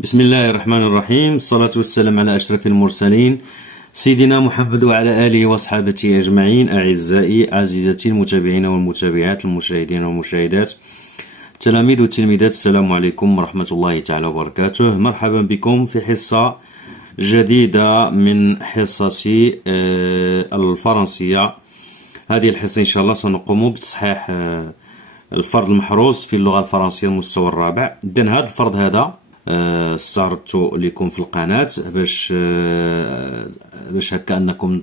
بسم الله الرحمن الرحيم. الصلاة والسلام على أشرف المرسلين سيدنا محمد وعلى آله وصحابته أجمعين. أعزائي عزيزتي المتابعين والمتابعات، المشاهدين والمشاهدات، تلاميذ وتلميذات، السلام عليكم ورحمة الله تعالى وبركاته. مرحبا بكم في حصة جديدة من حصص الفرنسية. هذه الحصة إن شاء الله سنقوم بتصحيح الفرض المحروس في اللغة الفرنسية المستوى الرابع. إذن هذا الفرض هذا استعرضته لكم في القناة باش هكا انكم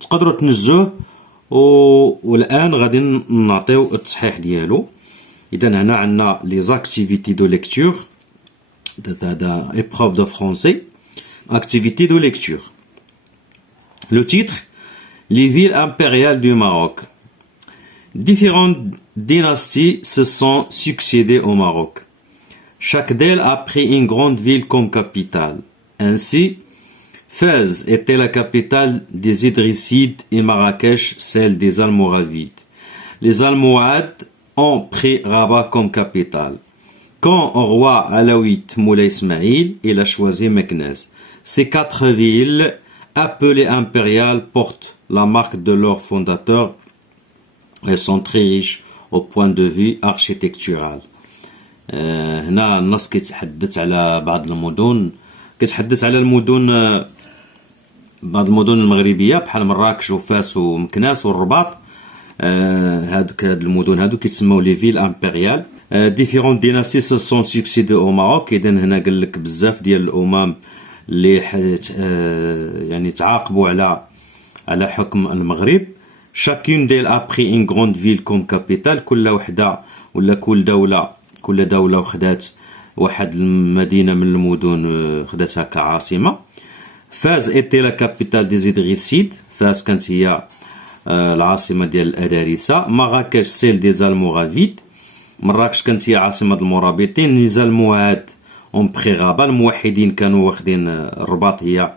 تقدروا تنزوه، والان غادي نعطيو التصحيح ديالو. اذا هنا عندنا لي زاكتيفيتي دو ليكتور، هذا épreuve de français, activité de lecture. Le titre: les villes impériales du Maroc. Différentes dynasties se sont succédées au Maroc. Chaque d'elles a pris une grande ville comme capitale. Ainsi, Fès était la capitale des Idrissides et Marrakech celle des Almoravides. Les Almohades ont pris Rabat comme capitale. Quand au roi alaouite Moulay Ismaïl, il a choisi Meknès. Ces quatre villes, appelées impériales, portent la marque de leur fondateur. Elles sont très riches au point de vue architectural. هنا النص كيتحدث على بعض المدن، كيتحدث على المدن، بعض المدن المغربيه بحال مراكش وفاس ومكناس والرباط. هاد المدن هادو كيتسموا لي فيل امبيريال. ديفيرون ديناستي سو سون سوكسيدي او ماروك. اذا هنا قال لك بزاف ديال الامم اللي يعني تعاقبوا على حكم المغرب. شاكين ديل ابري ان غروند فيل كوم كابيتال، كل وحده ولا كل دولة وخدات واحد المدينة من المدن خداتها كعاصمة. فاز ايتي لا كابيتال دي زيدغيسيد، فاز كانت هي العاصمة ديال الأدارسة. مراكش سيل دي زالموغافيد، مراكش كانت هي عاصمة المرابطين. لي زالموهاد اون بخي غابا، الموحدين كانوا واخدين الرباط هي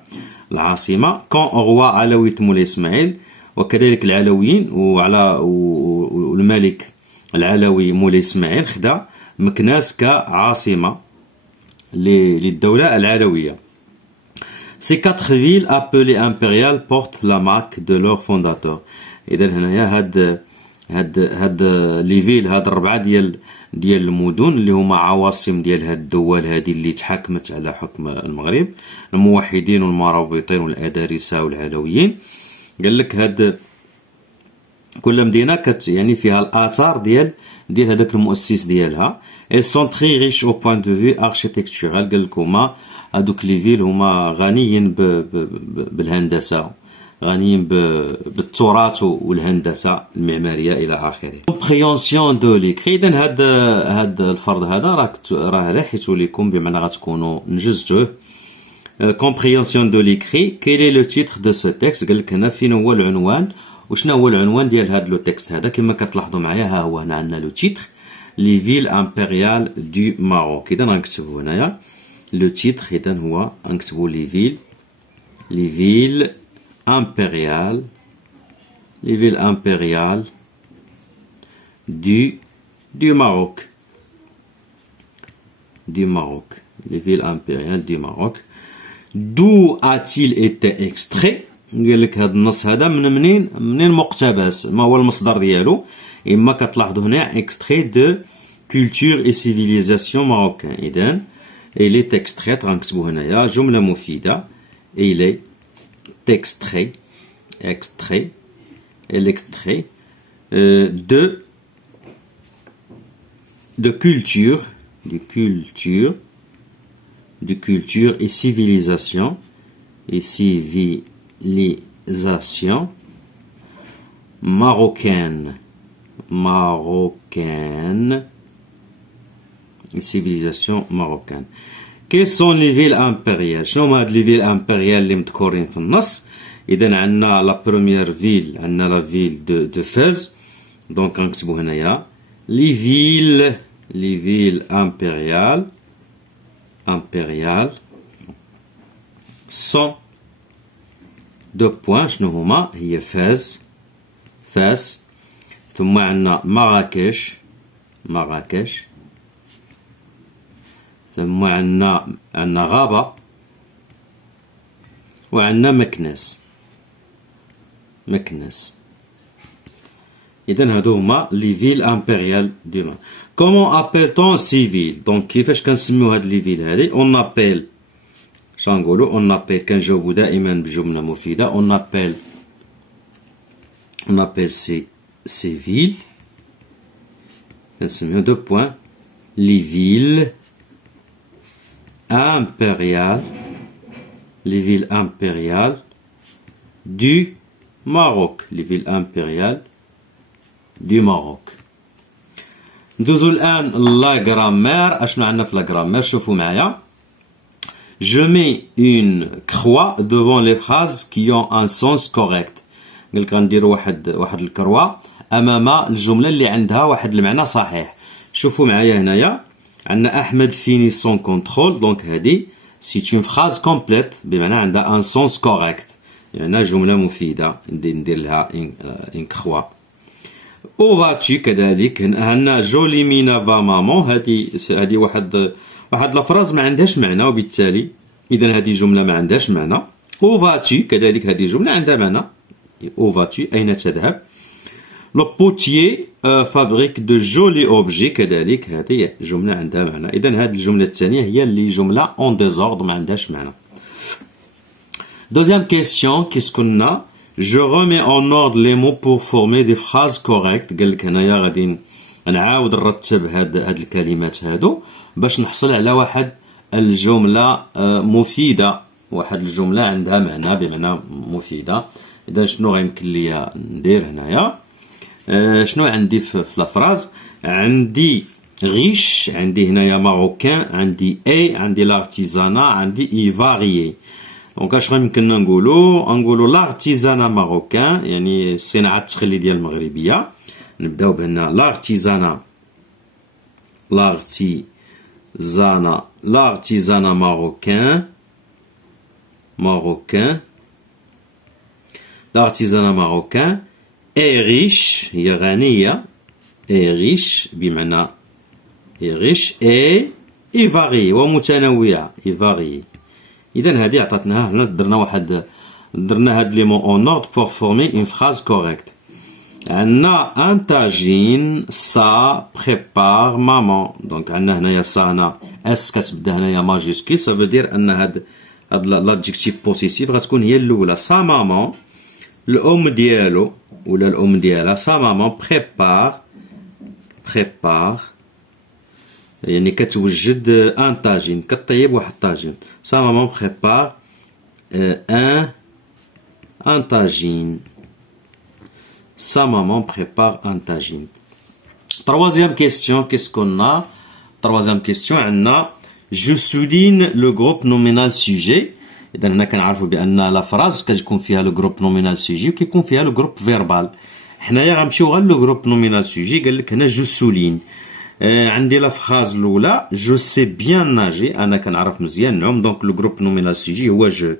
العاصمة. كون روا علوية مولاي اسماعيل، وكذلك العلويين والملك العلوي مولاي اسماعيل خدا مكناس كعاصمة للدولة العلوية. Ces quatre villes appelées impériales portent la marque de leur fondateur. إذا هنايا هاد لي فيل، هاد الربعة ديال المدن اللي هما عواصم ديال هاد الدول هادي اللي تحكمت على حكم المغرب، الموحدين والمرابطين والأدارسة والعلويين. قال لك هاد كل مدينة يعني فيها الآثار ديال هذاك المؤسس ديالها. Elles sont très riches au point de vue architectural. قال لك هما هادوك لي فيل هما غنيين بالهندسة، غنيين بالتراث والهندسة المعمارية إلى آخره. Compréhension de l'écrit. إذا هاد الفرض هذا راه لاحيتو لكم، بمعنى غتكونوا نجزتوه. Compréhension de l'écrit. Quel est le titre de ce texte؟ قال لك هنا فين هو العنوان، وشنو هو العنوان ديال هاد لو تكست هذا. كما كتلاحظوا معايا ها هو هنا عندنا لو تيتر لي فيل امبيريال دو ماروك. اذا غنكتبوا هنايا لو تيتر، اذا هو غنكتبوا لي فيل امبيريال دو ماروك، لي فيل امبيريال دو ماروك. دو a-t-il été extrait؟ قال لك هذا النص هذا منين مقتبس، ما هو المصدر ديالو. اما كتلاحظوا هنا اكستري دو كولتور اي سيفيليزاسيون ماروكان. اذا il est extrait، غنكتبوا هنايا جملة مفيدة. il est extrait de culture et civilisation marocaine et civilisation marocaine. Quelles sont les villes impériales؟ شنو هما هاد لي فيل امبيريال اللي مذكورين في النص؟ اذا عندنا لا بروميير فيل، عندنا لا فيل دو فاز. دونك غنكتبوا هنايا لي فيل امبيريال sont دو بوان. شنو هما؟ هي فاس، ثم عندنا مراكش، ثم عندنا غابة وعندنا مكناس. إذا هادو هما لي فيل امبيريال دو مال. كومون ابيلتون سي فيل؟ دونك كيفاش كنسميو هاد لي فيل هادي؟ اون ابيل، شنقولو؟ اون ابيل كنجاوبو دائما بجملة مفيدة. اون ابيل سي فيل، كنسميو دو بوان لي فيل impériales du Maroc. Les villes impériales du Maroc. ندوزو الآن لا غرامير. أشنو عندنا في لا غرامير؟ شوفوا معايا. Je mets une croix devant les phrases qui ont un sens correct. قالك غنديرو واحد الكروة أمام الجملة اللي عندها واحد المعنى صحيح. شوفوا معايا هنايا عندنا أحمد فيني سون كونترول. دونك هادي سي اون فراز كومبليت بمعنى عندها ان سونس كوريكت، يعني جملة مفيدة. ندير لها ان كخوا. او فاتو كذلك عندنا جولي مينا فا مامون. هادي واحد لافراز ما عندهاش معنى، وبالتالي إذا هادي جملة ما عندهاش معنى. او فاتو كذلك هادي جملة عندها معنى. او فاتو أين تذهب؟ لو بوتيي فابريك دو جولي اوبجي. كذلك هذه جملة عندها معنى. إذا هذه الجملة الثانية هي اللي جملة اون ديزوردر ما عندهاش معنى. دوزيام كيستيون كيسكننا جو رومي اون اوردر لي مو بور فورمي دي فراز كوريكت. قالك هنايا غادي نعاود نرتب هاد الكلمات هادو باش نحصل على واحد الجملة مفيدة، واحد الجملة عندها معنى بمعنى مفيدة. إذا شنو غيمكن ليا ندير هنايا؟ شنو عندي في لافراز؟ عندي غيش، عندي هنايا ماروكان، عندي عندي لارتيزانا، عندي اي فاريي. دونك اش يمكن نقولو لارتيزانا ماروكان، يعني الصناعة التقليدية المغربية. نبداو بهنا لارتيزانا ماروكان. لارتيزانا ماروكان اي ريش، هي غنية. اي ريش بمعنى ريش. اي فاري ومتنوعة. اي فاري. إذا هذه عطاتناها هنا. درنا هاد لي مون اون اوردر بور فورمي اون فراز كوريكت. عندنا ان تاجين سا بريبار مامون. دونك عندنا هنايا سا هنا اس كتبدا هنايا ماجيسكيل. سا فو دير ان هاد لادجيكتيف بوسيسيف غتكون هي الأولى. سا مامون الأم ديالو ولا الأم ديالها. سا مامون بريبار يعني كتوجد ان طاجين، كطيب واحد الطاجين. سا مامون بريبار ان طاجين. سا مامون بريبار ان طاجين. تروازيام كيستيون كيسكوننا. تروازيام كيستيون عندنا جو سولين لو غروب نومينال سوجي. إذا هنا كنعرفو بأن لا فراز كتكون فيها لو غروب نومينال سوجي وكيكون فيها لو غروب فيربال. حنايا غنمشيو غير لو غروب نومينال سوجي. قالك هنا جو سولين. عندي لا فراز الأولى جو سي بيان ناجي، أنا كنعرف مزيان نعوم. دونك لو غروب نومينال سوجي هو جو.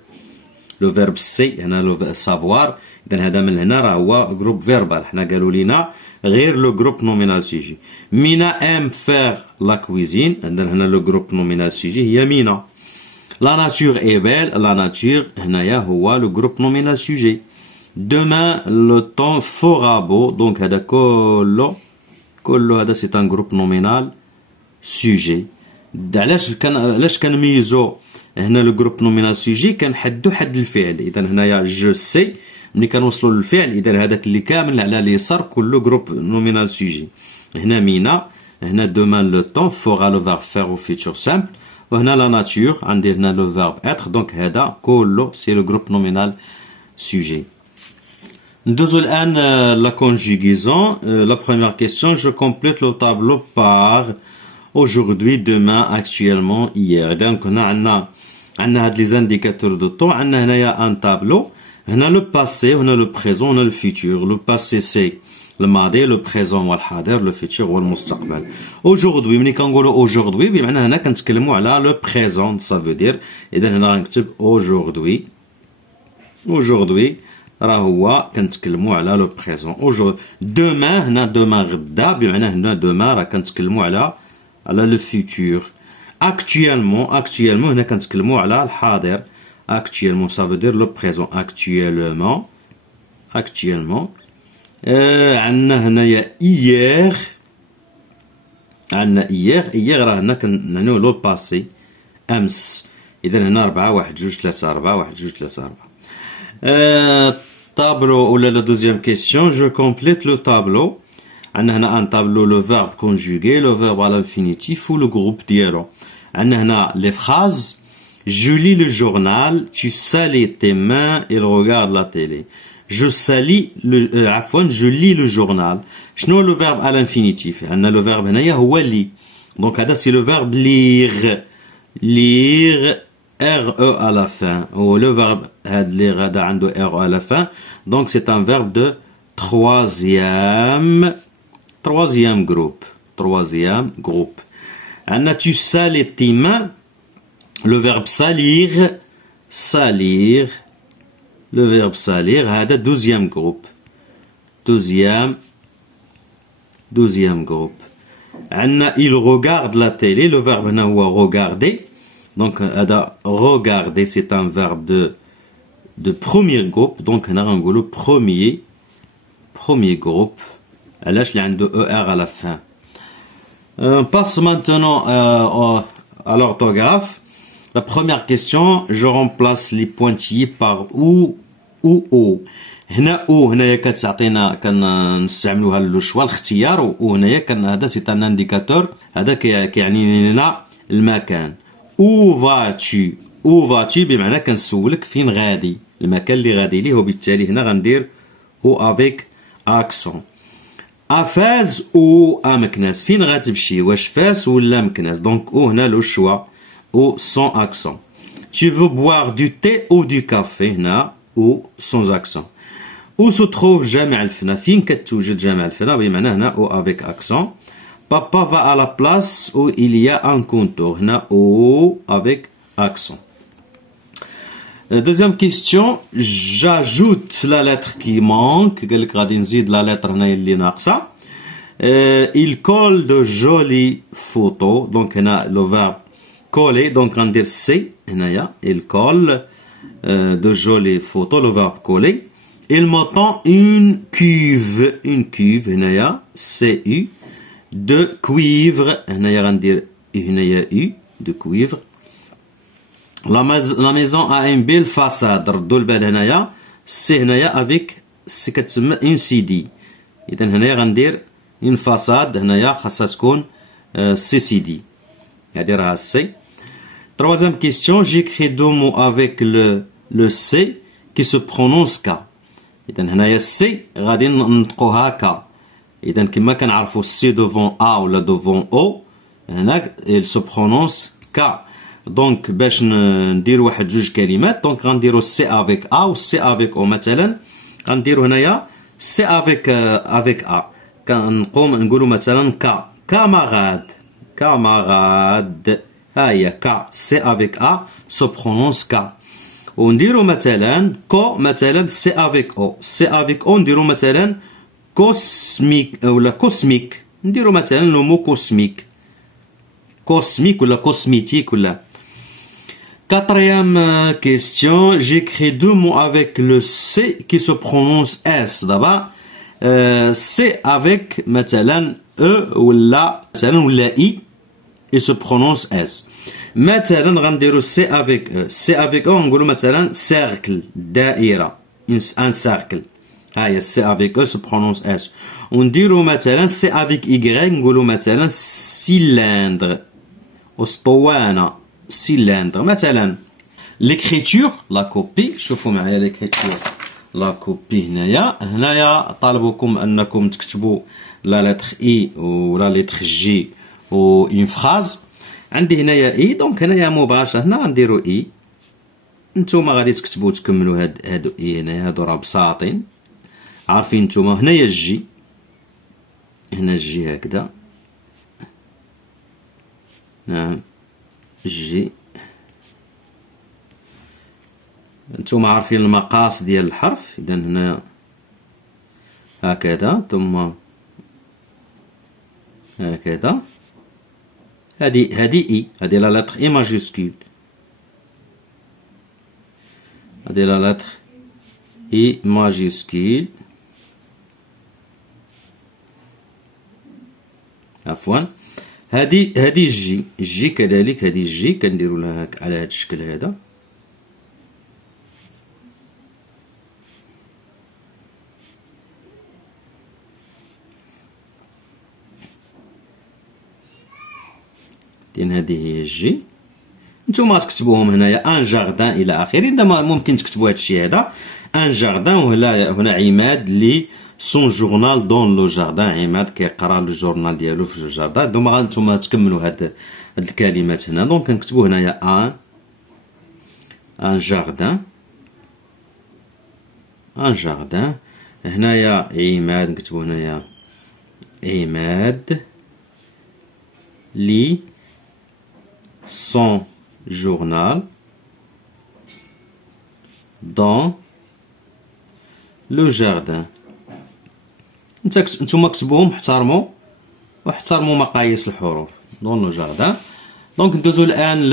لو فيرب سي هنا لو سافوار. إذا هذا من هنا راه هو غروب فيربال. حنا قالوا لينا غير لو غروب نومينال سوجي. مينا ام فير لا كويزين. عندنا هنا لو غروب نومينال سوجي هي مينا. لا ناتور اي بيل. لا ناتور هنايا هو لو غروب نومينال سوجي. دومان لو طون فورا بو. دونك هذا كله هذا سي ان غروب نومينال سوجي. علاش كنميزو هنا لو غروب نومينال سوجي؟ كنحدو حد الفعل. اذا هنايا جو سي ملي كنوصلوا للفعل اذا هذاك اللي كامل على اليسار كله غروب نومينال سوجي. هنا مينا، هنا دومان لو طون، فورا لو فيرب فير او فيتور سامبل، وهنا لا ناتور عندي هنا لو فيرب اتر. دونك هذا كله سي لو غروب نومينال سوجي. ندوزو الان لا كونجوغيزون. لا بروميير كيسيون جو كومبليت لو طابلو بار aujourd'hui demain actuellement hier. دونك هنا عندنا هاد لي زانديكاتور دو طون. عندنا هنايا ان طابلو. هنا لو باسي وهنا لو بريزون وهنا لو فيتور. لو باسي سي الماضي، لو بريزون هو الحاضر، لو فيتور هو المستقبل. aujourd'hui ملي كنقولوا aujourd'hui بمعنى هنا كنتكلموا على لو بريزون. سا فو دير اذا هنا غنكتب aujourd'hui راه هو كنتكلموا على لو بريزون. aujourd'hui demain هنا demain غدا بمعنى هنا demain راه كنتكلموا على لو فيتور. actuellement هنا كنتكلموا على الحاضر. actuellement ça veut dire le présent. actuellement عندنا هنايا hier راه هنا كنعنيو لو باسي امس. اذا هنا 4 1 2 3 4 1 2 3 4. tableau ou la deuxième question, je complète le tableau. عندنا هنا un tableau le verbe conjugué, le verbe à l'infinitif ou le groupe ديالو. عندنا هنا les phrases. Je lis le journal, tu salis tes mains, il regarde la télé. Je salis je lis le journal. شنو le verbe à l'infinitif؟ عندنا le verbe هنايا هو لي. donc هذا c'est le verbe lire RE à la fin. ou le verbe هاد lire هذا عنده RE à la fin. donc c'est un verbe de troisième groupe. عندنا tu salis tes mains. le verbe salir le verbe salir هذا douzième groupe. douzième groupe. عندنا il regarde la télé. le verbe هنا هو regarder. donc هذا regarder c'est un verbe de premier groupe. donc هنا غنقولوا premier groupe. علاش اللي عنده ER à la fin. on passe maintenant à l'orthographe. La première question, je remplace les pointillés par ou او. هنا او هنايا كتعطينا كنستعملوها للشوا الاختيار. وهنايا هذا سي ان انديكاتور. هذا كيعني لنا المكان. او فاتي بمعنى كنسولك فين غادي، المكان اللي غادي ليه. وبالتالي هنا غندير او افيك اكسون. افاز او امكناس، فين غتمشي، واش فاس ولا مكناس. دونك او هنا لو شوا ou sans accent. Tu veux boire du thé ou du café هنا ou sans accent. Où se trouve جامع الفنا، فين كتوجد جامع الفنا بمعنى هنا ou avec accent. Papa va à la place où il y a un comptoir هنا ou avec accent. Deuxième question, j'ajoute la lettre qui manque. قال لك غادي نزيد la lettre هنا اللي ناقصة. Il colle de jolies photos. donc هنا le verbe coller. donc on dit c'est هنايا il colle de jolies photos. le verbe coller. il m'attend une cuve هنايا CU de cuivre. هنايا غندير هنايا U de cuivre. la maison a une belle façade. ردوا البال هنايا سي هنايا avec سي كتسمى une CD. اذا هنايا غندير une façade. هنايا خاصها تكون CCD. هادي راها سي. Troisième question, j'écris deux mots avec le C qui se prononce K. إذا هنايا C غادي ننطقوها K. إذا كما كنعرفو C devant A ولا devant O هنا il se prononce K. دونك باش نديرو واحد جوج كلمات دونك غنديرو C avec A و C avec O. مثلا غنديرو هنايا C avec A. كنقوم نقولو مثلا camarade. هاهي كا سي افيك ا سو برونونس كا. ونديرو مثلا كو مثلا سي افيك او. سي افيك او نديرو مثلا كوسميك ولا كوسميك. نديرو مثلا لو مو كوسميك ولا كوسميتيك ولا. Quatrième question, j'écris deux mots avec le C qui se prononce S. d'abord C avec مثلا E ولا I il se prononce S. مثلا غنديرو سي افيك سي افيك او نقولو مثلا سيركل دائرة ان سيركل. هاهي سي افيك او se prononce S. ونديرو مثلا سي افيك ايكغيك نقولو مثلا سيلندر. اسطوانة سيلندر مثلا. ليكريتور لا كوبي. شوفوا معايا ليكريتور لا كوبي. هنايا طالبوكم انكم تكتبوا لا لتر اي ولا لتر جي و une phrase. عندي هنايا اي دونك هنايا مباشرة هنا غنديرو اي. نتوما غادي تكتبو تكملو هادو اي هنايا هادو راه بساطين عارفين نتوما. هنايا الجي هنا الجي هكذا. نعم الجي. نتوما عارفين المقاس ديال الحرف. اذا هنا هكذا ثم هكذا هادي إي، هادي لا لتر إي ماجيسكول، هادي لا لتر إي ماجيسكول، عفوا. هادي الجي، الجي كذلك، هادي الجي كنديرو لها على هاد الشكل هذا. إذن هذه هي الجي. نتوما تكتبوهم هنايا ان جاردان الى اخره. عندما ممكن تكتبوا هذا الشيء هذا ان جاردان، وهنا عماد لي سون جورنال دون لو جاردان، عماد كيقرا لو جورنال ديالو في الجاردان. دوما نتوما تكملوا هاد الكلمات هنا. دونك كنكتبوا هنايا ان جاردان، ان جاردان. هنايا عماد، نكتبوا هنايا عماد لي son journal dans le jardin. نتوما كتبوهم، واحترموا مقاييس الحروف dans le jardin. دونك ندوزو الان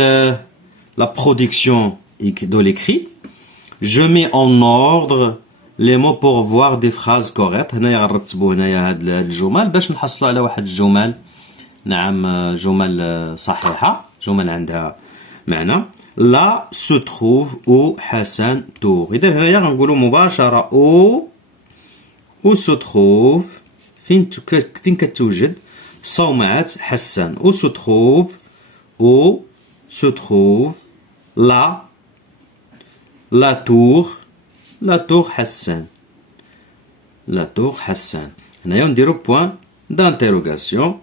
la production de l'écrit. Je mets en ordre les mots pour voir des phrases correctes. هنايا غنرتبوا هنايا هاد الجمل باش نحصلوا على واحد الجمل، نعم، جمل صحيحة، جمل عندها معنى. لا سو تروف او حسن تور. إذا هنايا غنقولو مباشرة او سو تروف، فين كتوجد صومعة حسان. او سو تروف لا تور حسان، لا تور حسان. هنايا نديرو بوان دانتيروغاسيون.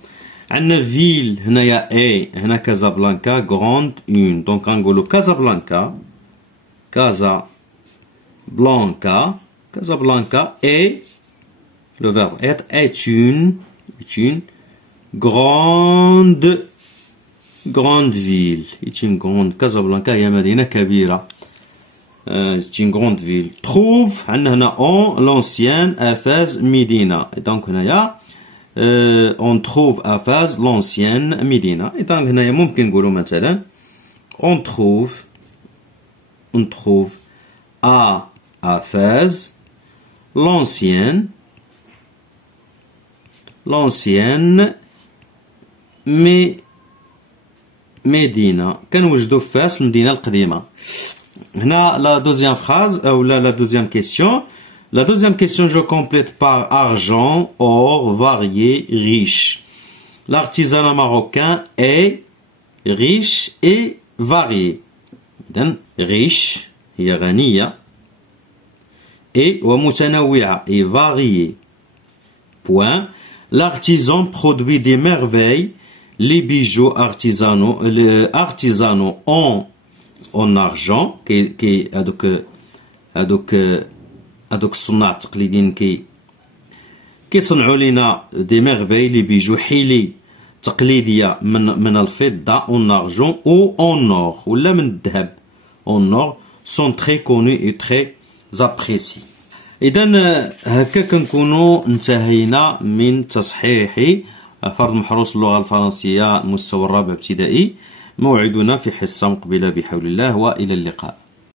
عندنا فيل هنايا اي، هنا كازابلانكا غروند اون. دونك غنقولو كازابلانكا، كازابلانكا اي لو فيرب اتر est une grande ville. est une grande. كازابلانكا هي مدينة كبيرة. est une grande ville. trouve عندنا هنا اون لونسيان افاز مدينة. دونك هنايا on trouve à Fès l'ancienne Médina. Et donc هنايا ممكن نقولوا مثلا on trouve à Fès l'ancienne Médina. كنوجدوا في فاس المدينة القديمة. هنا la deuxième phrase ou la deuxième question. La deuxième question, je complète par argent, or, varié, riche. L'artisanat marocain est riche et varié. Donc, riche, هي غنية. Et ومتنوعة et variée. Point. L'artisan produit des merveilles. Les bijoux artisanaux en argent, qui هادوك الصناع التقليديين كيصنعوا لينا دي ميرفاي لي بيجو، حيلي تقليديه من الفضه اون ارجون او اون اور ولا من الذهب اون اور، سون تري كونو اي تري زابريسي. اذا هكا كنكونوا انتهينا من تصحيح فرض محروس اللغه الفرنسيه المستوى الرابع ابتدائي. موعدنا في حصه مقبله بحول الله، والى اللقاء.